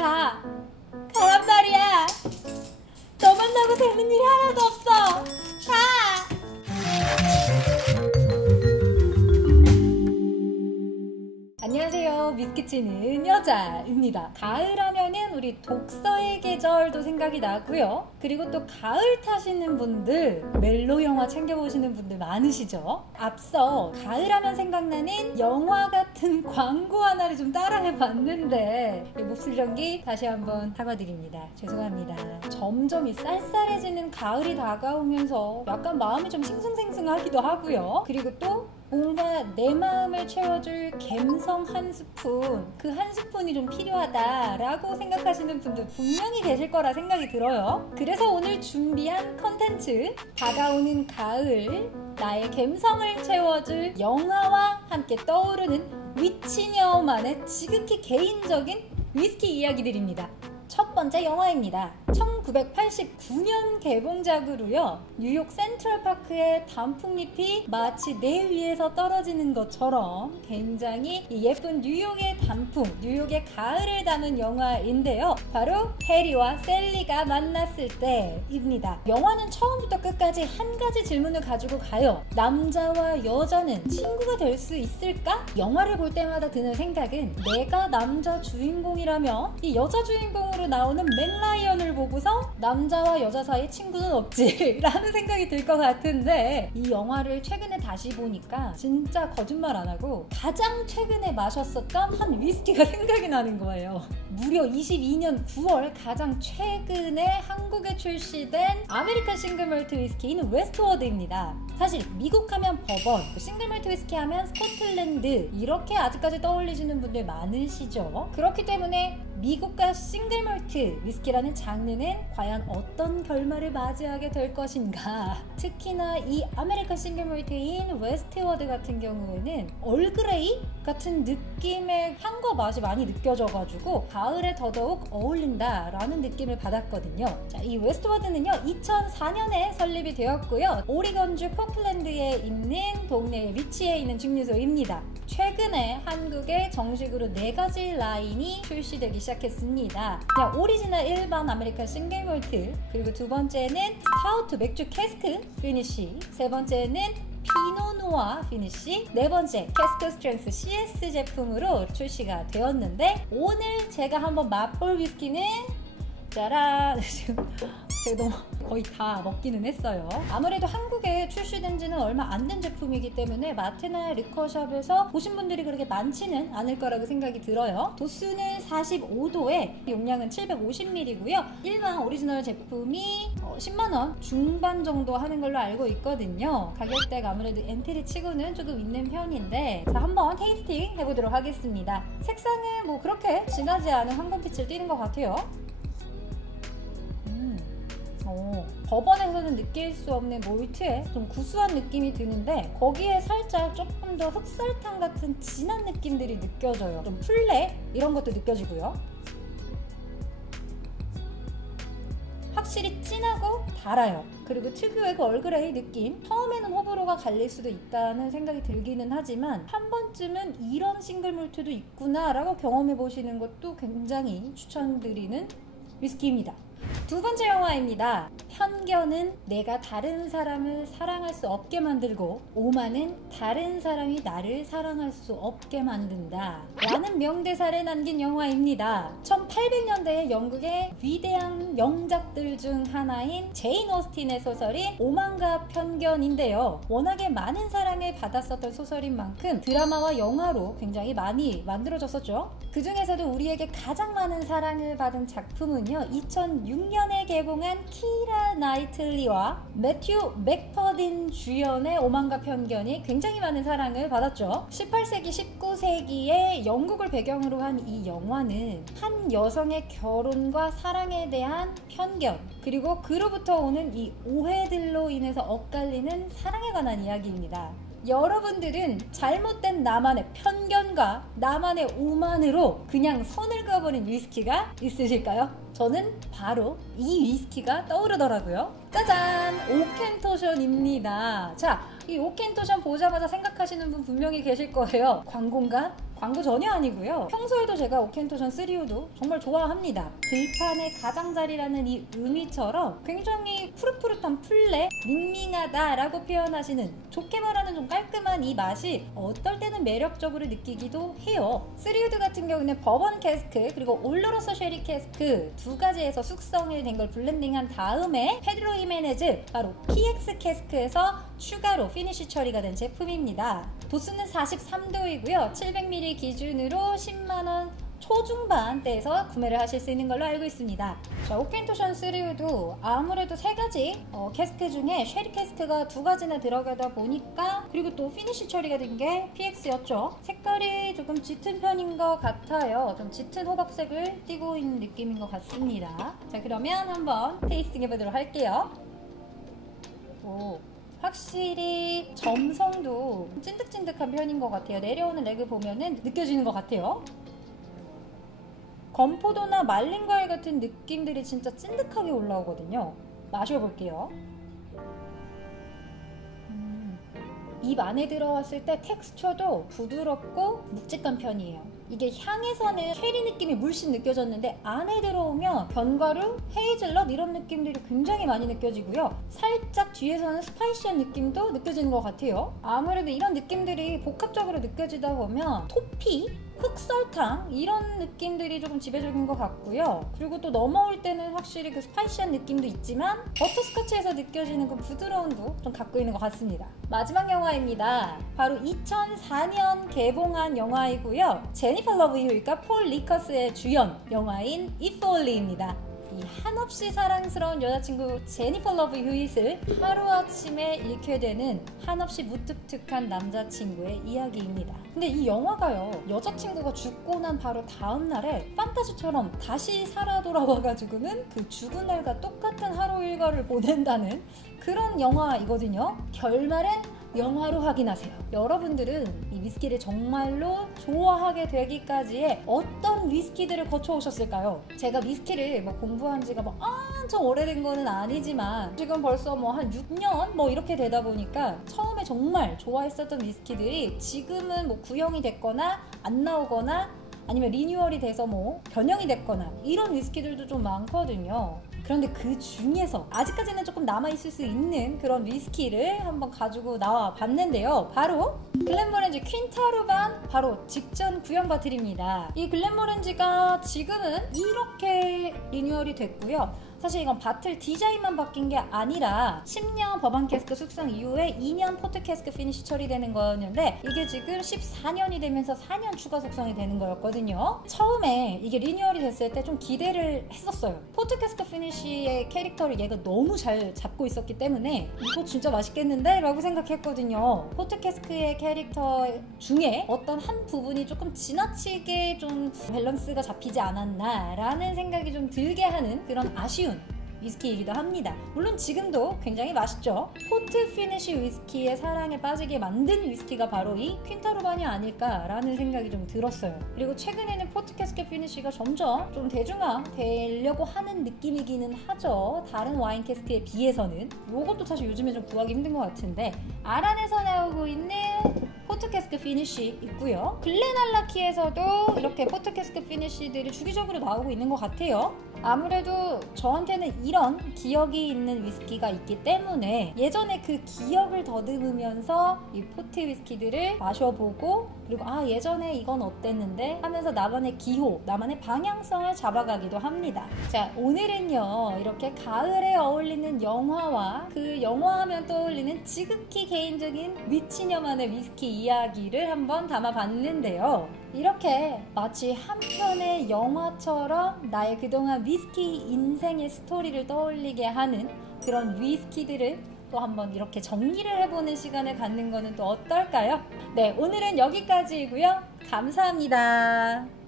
가란 말이야. 너 만나고 되는 일이 하나도 없어. 가. 안녕하세요. 미스키치는 여자입니다. 가을 하면은 우리 독서의 계절도 생각이 나고요. 그리고 또 가을 타시는 분들, 멜로 영화 챙겨보시는 분들 많으시죠? 앞서 가을 하면 생각나는 영화 같은 광고 하나를 좀 따라해봤는데 몹쓸 연기 다시 한번 사과드립니다. 죄송합니다. 점점 이 쌀쌀해지는 가을이 다가오면서 약간 마음이 좀 싱숭생숭하기도 하고요. 그리고 또 뭔가 내 마음을 채워줄 갬성 한 스푼, 그 한 스푼이 좀 필요하다라고 생각하시는 분들 분명히 계실 거라 생각이 들어요. 그래서 오늘 준비한 컨텐츠, 다가오는 가을, 나의 갬성을 채워줄 영화와 함께 떠오르는 위치녀만의 지극히 개인적인 위스키 이야기들입니다. 첫 번째 영화입니다. 1989년 개봉작으로요. 뉴욕 센트럴파크의 단풍잎이 마치 내 위에서 떨어지는 것처럼 굉장히 예쁜 뉴욕의 단풍, 뉴욕의 가을을 담은 영화인데요. 바로 해리와 셀리가 만났을 때입니다. 영화는 처음부터 끝까지 한 가지 질문을 가지고 가요. 남자와 여자는 친구가 될 수 있을까? 영화를 볼 때마다 드는 생각은 내가 남자 주인공이라면 이 여자 주인공으로 나오는 맥라이언을 보고서 남자와 여자 사이에 친구는 없지 라는 생각이 들 것 같은데, 이 영화를 최근에 다시 보니까 진짜 거짓말 안 하고 가장 최근에 마셨었던 한 위스키가 생각이 나는 거예요. 무려 22년 9월 가장 최근에 한국에 출시된 아메리칸 싱글몰트 위스키인 웨스트워드입니다. 사실 미국 하면 버번, 싱글몰트 위스키 하면 스코틀랜드, 이렇게 아직까지 떠올리시는 분들 많으시죠? 그렇기 때문에 미국과 싱글몰트 위스키라는 장르는 과연 어떤 결말을 맞이하게 될 것인가. 특히나 이 아메리칸 싱글몰트인 웨스트워드 같은 경우에는 얼그레이 같은 느낌의 향과 맛이 많이 느껴져가지고 가을에 더더욱 어울린다라는 느낌을 받았거든요. 자, 이 웨스트워드는요 2004년에 설립이 되었고요. 오리건주 포클랜드에 있는 동네에 위치해 있는 증류소입니다. 최근에 한국에 정식으로 4가지 라인이 출시되기 시작했습니다. 그냥 오리지널 일반 아메리칸 싱글몰트, 그리고 두 번째는 스타우트 맥주 캐스크 피니쉬, 세 번째는 피노누아 피니쉬, 네 번째 캐스크 스트렝스 CS 제품으로 출시가 되었는데, 오늘 제가 한번 맛볼 위스키는 짜란! 지금 제가 너무 거의 다 먹기는 했어요. 아무래도 한국에 출시된 지는 얼마 안 된 제품이기 때문에 마트나 리커숍에서 보신 분들이 그렇게 많지는 않을 거라고 생각이 들어요. 도수는 45도에 용량은 750ml고요. 일반 오리지널 제품이 10만원 중반 정도 하는 걸로 알고 있거든요. 가격대가 아무래도 엔트리 치고는 조금 있는 편인데, 자, 한번 테이스팅 해보도록 하겠습니다. 색상은 뭐 그렇게 진하지 않은 황금빛을 띠는 것 같아요. 버번에서는 느낄 수 없는 몰트의 좀 구수한 느낌이 드는데, 거기에 살짝 조금 더 흑설탕 같은 진한 느낌들이 느껴져요. 좀 풀레 이런 것도 느껴지고요. 확실히 진하고 달아요. 그리고 특유의 그 얼그레이 느낌, 처음에는 호불호가 갈릴 수도 있다는 생각이 들기는 하지만 한 번쯤은 이런 싱글몰트도 있구나 라고 경험해 보시는 것도 굉장히 추천드리는 위스키입니다. 두 번째 영화입니다. 편견은 내가 다른 사람을 사랑할 수 없게 만들고 오만은 다른 사람이 나를 사랑할 수 없게 만든다 라는 명대사를 남긴 영화입니다. 1800년대의 영국의 위대한 명작들 중 하나인 제인 오스틴의 소설인 오만과 편견인데요. 워낙에 많은 사랑을 받았었던 소설인 만큼 드라마와 영화로 굉장히 많이 만들어졌었죠. 그 중에서도 우리에게 가장 많은 사랑을 받은 작품은요, 2006년에 개봉한 키라 나이틀리와 매튜 맥퍼딘 주연의 오만과 편견이 굉장히 많은 사랑을 받았죠. 18세기, 19세기의 영국을 배경으로 한 이 영화는 한 여성의 결혼과 사랑에 대한 편견, 그리고 그로부터 오는 이 오해들로 인해서 엇갈리는 사랑에 관한 이야기입니다. 여러분들은 잘못된 나만의 편견과 나만의 오만으로 그냥 선을 그어버린 위스키가 있으실까요? 저는 바로 이 위스키가 떠오르더라고요. 짜잔! 오켄토션입니다. 자, 이 오켄토션 보자마자 생각하시는 분 분명히 계실 거예요. 광고인가? 광고 전혀 아니고요. 평소에도 제가 오켄토션 3U도 정말 좋아합니다. 들판의 가장자리라는 이 의미처럼 굉장히 푸릇푸릇한 풀레, 밍밍하다라고 표현하시는, 좋게 말하는 좀 깔끔한 이 맛이 어떨 때는 매력적으로 느끼기도 해요. 3우드 같은 경우는 버번 캐스크 그리고 올로로서 쉐리 캐스크 두 가지에서 숙성이 된 걸 블렌딩한 다음에 페드로 히메네즈 바로 PX 캐스크에서 추가로 피니쉬 처리가 된 제품입니다. 도수는 43도이고요. 700ml 기준으로 10만원 초중반대에서 구매를 하실 수 있는 걸로 알고 있습니다. 자, 오켄토션 3우도 아무래도 세 가지 캐스크 중에 쉐리 캐스크가 두 가지나 들어가다 보니까, 그리고 또 피니쉬 처리가 된 게 PX였죠. 색깔이 조금 짙은 편인 것 같아요. 좀 짙은 호박색을 띠고 있는 느낌인 것 같습니다. 자, 그러면 한번 테이스팅 해보도록 할게요. 오, 확실히 점성도 찐득찐득한 편인 것 같아요. 내려오는 렉을 보면은 느껴지는 것 같아요. 건포도나 말린 과일 같은 느낌들이 진짜 찐득하게 올라오거든요. 마셔볼게요. 입 안에 들어왔을 때 텍스처도 부드럽고 묵직한 편이에요. 이게 향에서는 체리 느낌이 물씬 느껴졌는데 안에 들어오면 견과류, 헤이즐넛 이런 느낌들이 굉장히 많이 느껴지고요. 살짝 뒤에서는 스파이시한 느낌도 느껴지는 것 같아요. 아무래도 이런 느낌들이 복합적으로 느껴지다 보면 토피, 흑설탕 이런 느낌들이 조금 지배적인 것 같고요. 그리고 또 넘어올 때는 확실히 그 스파이시한 느낌도 있지만 버터스코치에서 느껴지는 그 부드러움도 좀 갖고 있는 것 같습니다. 마지막 영화입니다. 바로 2004년 개봉한 영화이고요. 제니퍼 러브 휴잇과 폴 리커스의 주연 영화인 If Only입니다. 이 한없이 사랑스러운 여자친구 제니퍼 러브 휴잇을 하루아침에 잃게 되는 한없이 무뚝뚝한 남자친구의 이야기입니다. 근데 이 영화가요, 여자친구가 죽고 난 바로 다음날에 판타지처럼 다시 살아 돌아와가지고는 그 죽은 날과 똑같은 하루 일과를 보낸다는 그런 영화이거든요. 결말은 영화로 확인하세요. 여러분들은 이 위스키를 정말로 좋아하게 되기까지의 어떤 위스키들을 거쳐오셨을까요? 제가 위스키를 공부한 지가 엄청 오래된 거는 아니지만 지금 벌써 한 6년 이렇게 되다 보니까 처음에 정말 좋아했었던 위스키들이 지금은 구형이 됐거나 안 나오거나 아니면 리뉴얼이 돼서 변형이 됐거나 이런 위스키들도 좀 많거든요. 그런데 그 중에서 아직까지는 조금 남아있을 수 있는 그런 위스키를 한번 가지고 나와 봤는데요. 바로 글렌모렌지 퀸타르반 바로 직전 구형 바틀입니다. 이 글렌모렌지가 지금은 이렇게 리뉴얼이 됐고요. 사실 이건 바틀 디자인만 바뀐 게 아니라 10년 버번 캐스크 숙성 이후에 2년 포트 캐스크 피니쉬 처리되는 거였는데 이게 지금 14년이 되면서 4년 추가 숙성이 되는 거였거든요. 처음에 이게 리뉴얼이 됐을 때 좀 기대를 했었어요. 포트 캐스크 피니쉬의 캐릭터를 얘가 너무 잘 잡고 있었기 때문에 이거 진짜 맛있겠는데? 라고 생각했거든요. 포트 캐스크의 캐릭터 중에 어떤 한 부분이 조금 지나치게 좀 밸런스가 잡히지 않았나 라는 생각이 좀 들게 하는 그런 아쉬운 위스키이기도 합니다. 물론 지금도 굉장히 맛있죠. 포트 피니쉬 위스키의 사랑에 빠지게 만든 위스키가 바로 이 퀸타르반이 아닐까라는 생각이 좀 들었어요. 그리고 최근에는 포트 캐스크 피니쉬가 점점 좀 대중화 되려고 하는 느낌이기는 하죠. 다른 와인 캐스크에 비해서는. 이것도 사실 요즘에 좀 구하기 힘든 것 같은데 아란에서 나오고 있는 포트 캐스크 피니쉬 있고요. 글렌알라키에서도 이렇게 포트 캐스크 피니쉬들이 주기적으로 나오고 있는 것 같아요. 아무래도 저한테는 이런 기억이 있는 위스키가 있기 때문에 예전에 그 기억을 더듬으면서 이 포트 위스키들을 마셔보고 그리고 예전에 이건 어땠는데 하면서 나만의 기호, 나만의 방향성을 잡아가기도 합니다. 자, 오늘은요 이렇게 가을에 어울리는 영화와 그 영화하면 떠올리는 지극히 개인적인 미치녀만의 위스키 이야기를 한번 담아봤는데요. 이렇게 마치 한 편의 영화처럼 나의 그동안 위스키 인생의 스토리를 떠올리게 하는 그런 위스키들을 또 한번 이렇게 정리를 해보는 시간을 갖는 거는 또 어떨까요? 네, 오늘은 여기까지이고요. 감사합니다.